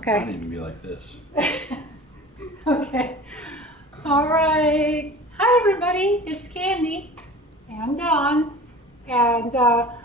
Okay. Might even be like this. Okay. All right. Hi, everybody. It's Candy and Dawn. And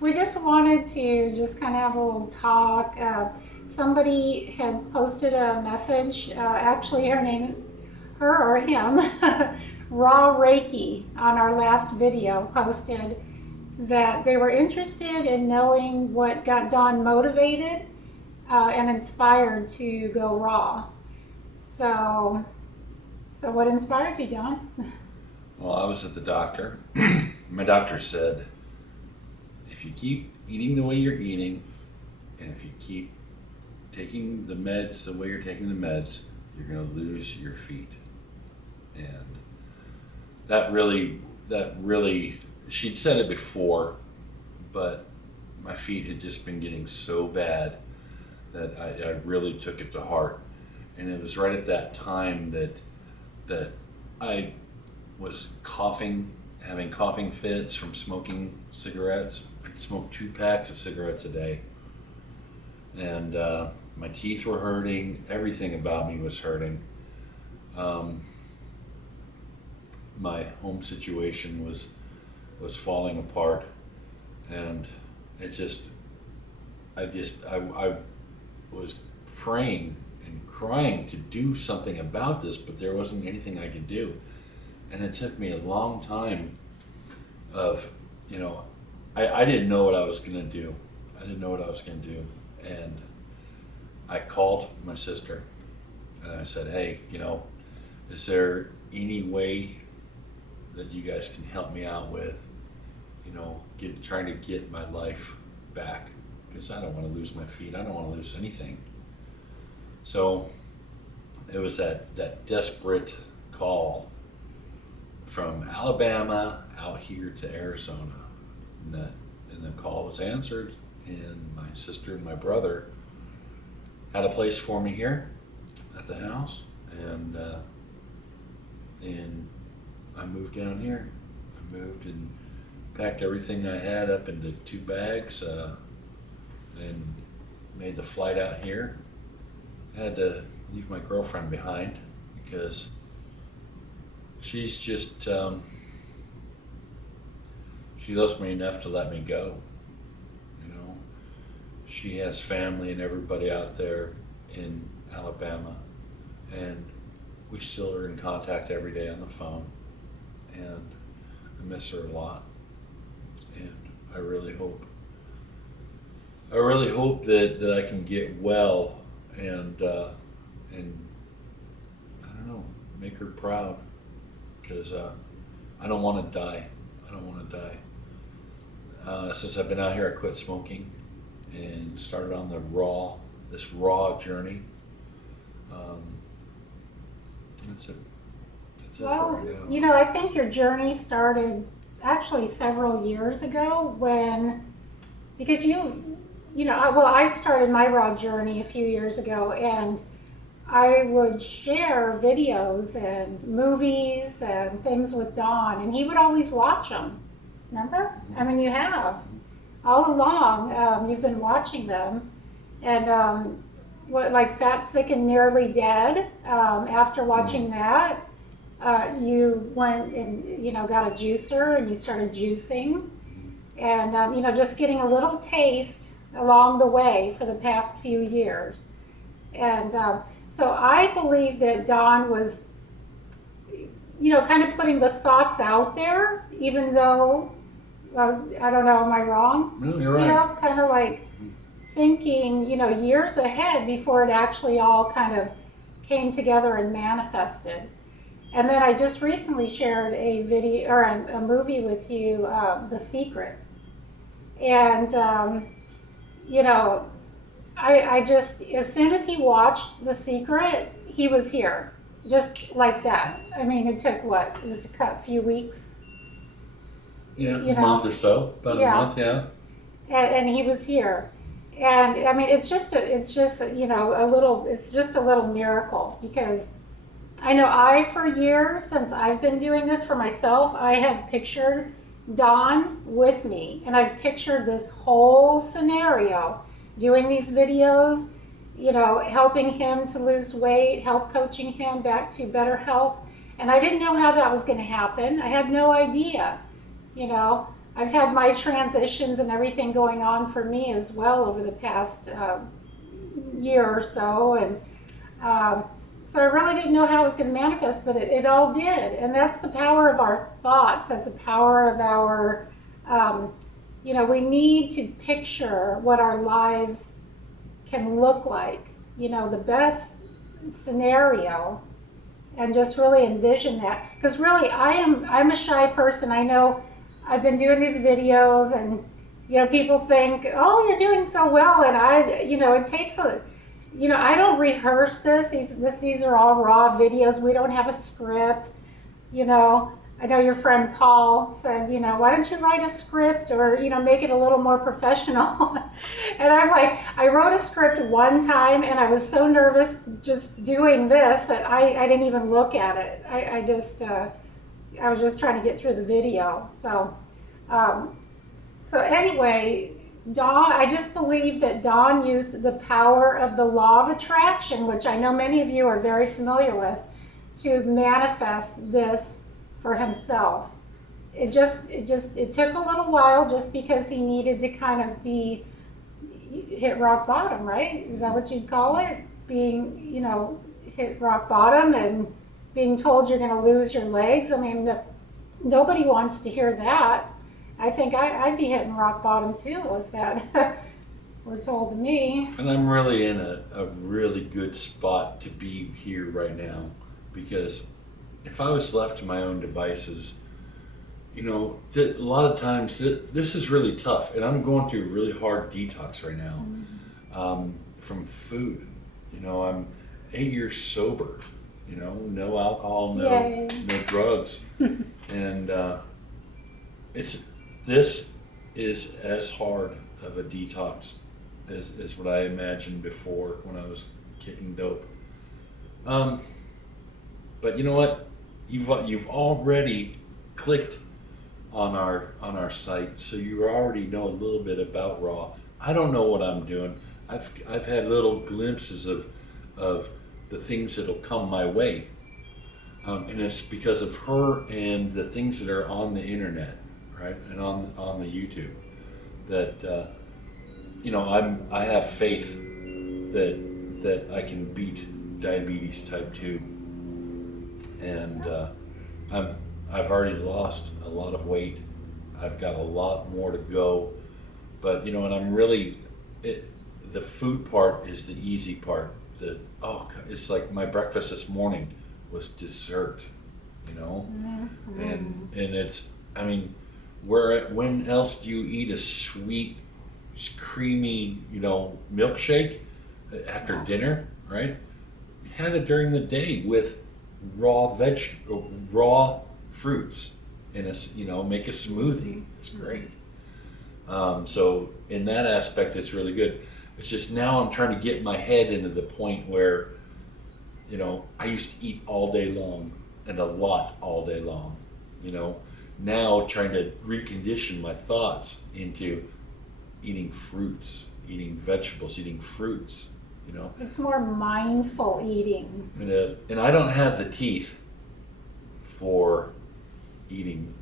we just wanted to just kind of have a little talk. Somebody had posted a message, actually her or him, Raw Reiki, on our last video, posted that they were interested in knowing what got Dawn motivated and inspired to go raw. So what inspired you, Dawn? Well, I was at the doctor. My doctor said, if you keep eating the way you're eating, and if you keep taking the meds the way you're taking the meds, you're going to lose your feet. And that really, she'd said it before, but my feet had just been getting so bad that I really took it to heart. And it was right at that time that I was coughing, having coughing fits from smoking cigarettes. I'd smoke 2 packs of cigarettes a day. And my teeth were hurting, everything about me was hurting. My home situation was falling apart, and it just, I was praying and crying to do something about this, but there wasn't anything I could do. And it took me a long time of, I didn't know what I was gonna do. And I called my sister and I said, hey, is there any way that you guys can help me out with, trying to get my life back? Because I don't want to lose my feet. I don't want to lose anything. So it was that desperate call from Alabama out here to Arizona. And the call was answered, and my sister and my brother had a place for me here at the house, and I moved down here. I moved and packed everything I had up into 2 bags and made the flight out here. I had to leave my girlfriend behind because she's just, she loves me enough to let me go. She has family and everybody out there in Alabama, and we still are in contact every day on the phone, and I miss her a lot. And I really hope that I can get well and I don't know, make her proud, because I don't want to die. Since I've been out here, I quit smoking and started on this raw journey. That's it. Well, I think your journey started actually several years ago because I started my raw journey a few years ago, and I would share videos and movies and things with Don, and he would always watch them. Remember? I mean, you have. All along, you've been watching them. And like Fat, Sick, and Nearly Dead, after watching that, you went and, got a juicer and you started juicing. And, just getting a little taste along the way for the past few years. And so I believe that Don was, kind of putting the thoughts out there, even though, I don't know, am I wrong? No, you're right. Kind of like thinking, years ahead before it actually all kind of came together and manifested. And then I just recently shared a video or a movie with you, The Secret. And, I just, as soon as he watched The Secret, he was here, just like that. I mean, it took just a few weeks? Yeah, a month or so, about a month, yeah. And he was here. And I mean, it's just a little miracle, because I know for years, since I've been doing this for myself, I have pictured Don with me, and I've pictured this whole scenario, doing these videos, helping him to lose weight, health coaching him back to better health. And I didn't know how that was going to happen. I had no idea. I've had my transitions and everything going on for me as well over the past year or so. And so I really didn't know how it was going to manifest, but it all did. And that's the power of our thoughts. That's the power of our, we need to picture what our lives can look like, the best scenario, and just really envision that. Because really, I'm a shy person. I know I've been doing these videos, and people think, oh, you're doing so well, and it takes I don't rehearse this. These are all raw videos. We don't have a script. I know your friend Paul said, why don't you write a script or, make it a little more professional? And I'm like, I wrote a script one time and I was so nervous just doing this that I didn't even look at it. I was just trying to get through the video. So anyway, I just believe that Don used the power of the law of attraction, which I know many of you are very familiar with, to manifest this for himself. It took a little while, just because he needed to kind of hit rock bottom, right? Is that what you'd call it? Being, hit rock bottom and being told you're going to lose your legs. I mean, nobody wants to hear that. I think I'd be hitting rock bottom too if that were told to me. And I'm really in a really good spot to be here right now, because if I was left to my own devices, a lot of times this is really tough, and I'm going through a really hard detox right now, from food. I'm 8 years sober, no alcohol, no drugs, and this is as hard of a detox as what I imagined before when I was kicking dope. But you know what? You've already clicked on our site, so you already know a little bit about Raw. I don't know what I'm doing. I've had little glimpses of the things that'll come my way, and it's because of her and the things that are on the internet, right, and on the YouTube, that I have faith that I can beat diabetes type 2. And I've already lost a lot of weight. I've got a lot more to go, but and I'm really, the food part is the easy part. It's like my breakfast this morning was dessert, Mm-hmm. and it's, when else do you eat a sweet, creamy, milkshake after dinner, right? Have it during the day with raw fruits in make a smoothie. It's great. So in that aspect, it's really good. It's just now I'm trying to get my head into the point where, I used to eat all day long and a lot all day long, now trying to recondition my thoughts into eating fruits, eating vegetables, eating fruits. It's more mindful eating. It is. And I don't have the teeth for eating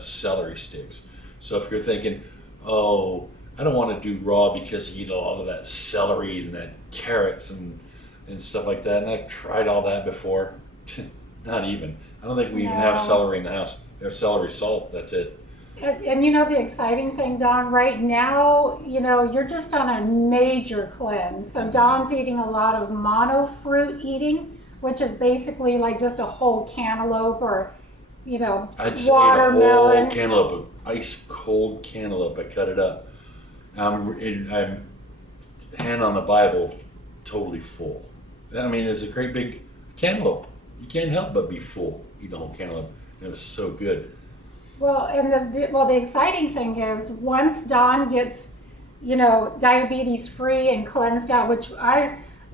celery sticks. So if you're thinking, oh, I don't want to do raw because you eat a lot of that celery and that carrots and stuff like that, and I've tried all that before. Not even. I don't think we even have celery in the house. We have celery salt, that's it. And the exciting thing, Don, right now, you're just on a major cleanse. So Don's eating a lot of monofruit eating, which is basically like just a whole cantaloupe or, I just watermelon. ate a whole cantaloupe, ice cold cantaloupe. I cut it up. I'm hand on the Bible, totally full. It's a great big cantaloupe. You can't help but be full. Eat a whole cantaloupe. It was so good. Well, and the exciting thing is once Don gets, diabetes free and cleansed out,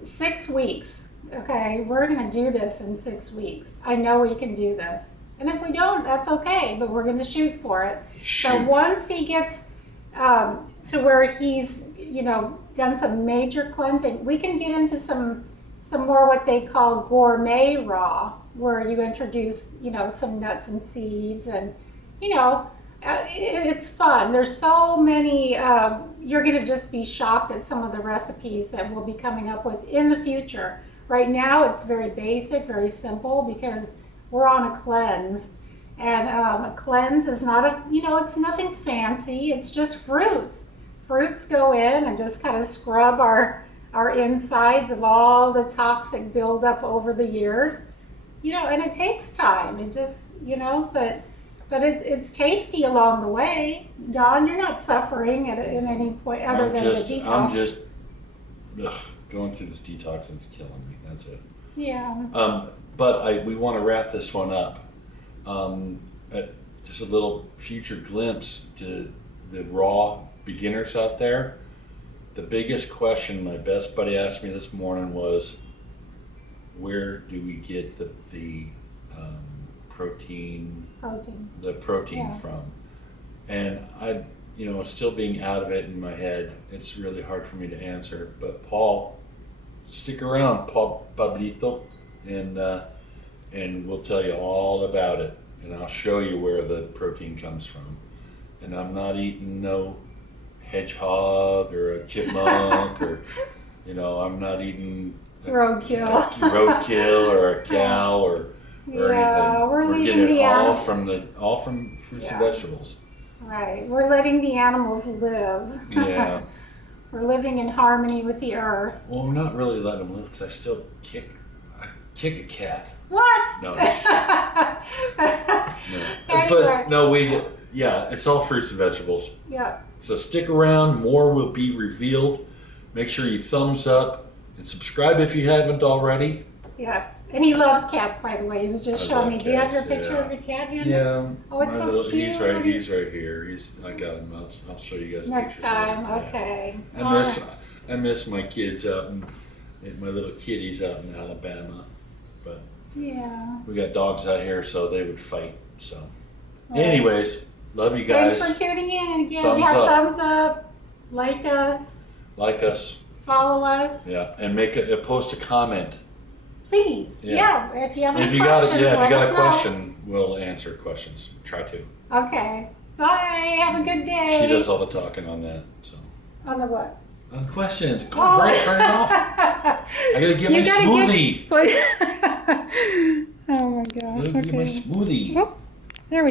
6 weeks, okay, we're going to do this in 6 weeks. I know we can do this. And if we don't, that's okay, but we're going to shoot for it. So once he gets to where he's, done some major cleansing. We can get into some more what they call gourmet raw, where you introduce, some nuts and seeds, and it's fun. There's so many. You're going to just be shocked at some of the recipes that we'll be coming up with in the future. Right now, it's very basic, very simple, because we're on a cleanse. And a cleanse is not it's nothing fancy. It's just fruits. Fruits go in and just kind of scrub our insides of all the toxic buildup over the years. And it takes time. It just, but it's tasty along the way. Don, you're not suffering in any point other than the detox. I'm just going through this detox and it's killing me. That's it. Yeah. But we want to wrap this one up. Just a little future glimpse to the raw beginners out there. The biggest question my best buddy asked me this morning was, where do we get the protein Yeah. from? And I, still being out of it in my head, it's really hard for me to answer. But Paul, stick around, Pablito, and we'll tell you all about it. And I'll show you where the protein comes from. And I'm not eating no hedgehog or a chipmunk or, I'm not eating roadkill or a cow or anything. We're getting it all from fruits and vegetables. Right. We're letting the animals live. Yeah. We're living in harmony with the earth. Well, we're not really letting them live because I still kick a cat. What? No, just Anyway. But no, it's all fruits and vegetables. Yeah. So stick around, more will be revealed. Make sure you thumbs up and subscribe if you haven't already. Yes. And he loves cats, by the way. He was just showing me. Do you have your cats, picture of your cat here? Yeah. Oh, it's so cute. He's right here. I got him. I'll show you guys Next pictures of him. time, okay. I miss my kids my little kitties out in Alabama. But yeah. we got dogs out here, so they would fight. So, anyways, love you guys. Thanks for tuning in again. Thumbs up. Thumbs up, like us, follow us. Yeah, and post a comment. Please, yeah. If you have any questions, if you got a know. question, we'll answer questions. Try to. Okay. Bye. Have a good day. She does all the talking on that. So. On the what? On questions. Come on, turn it off. I gotta get my smoothie. Oh my gosh. I gotta get my smoothie. Oh, there we go.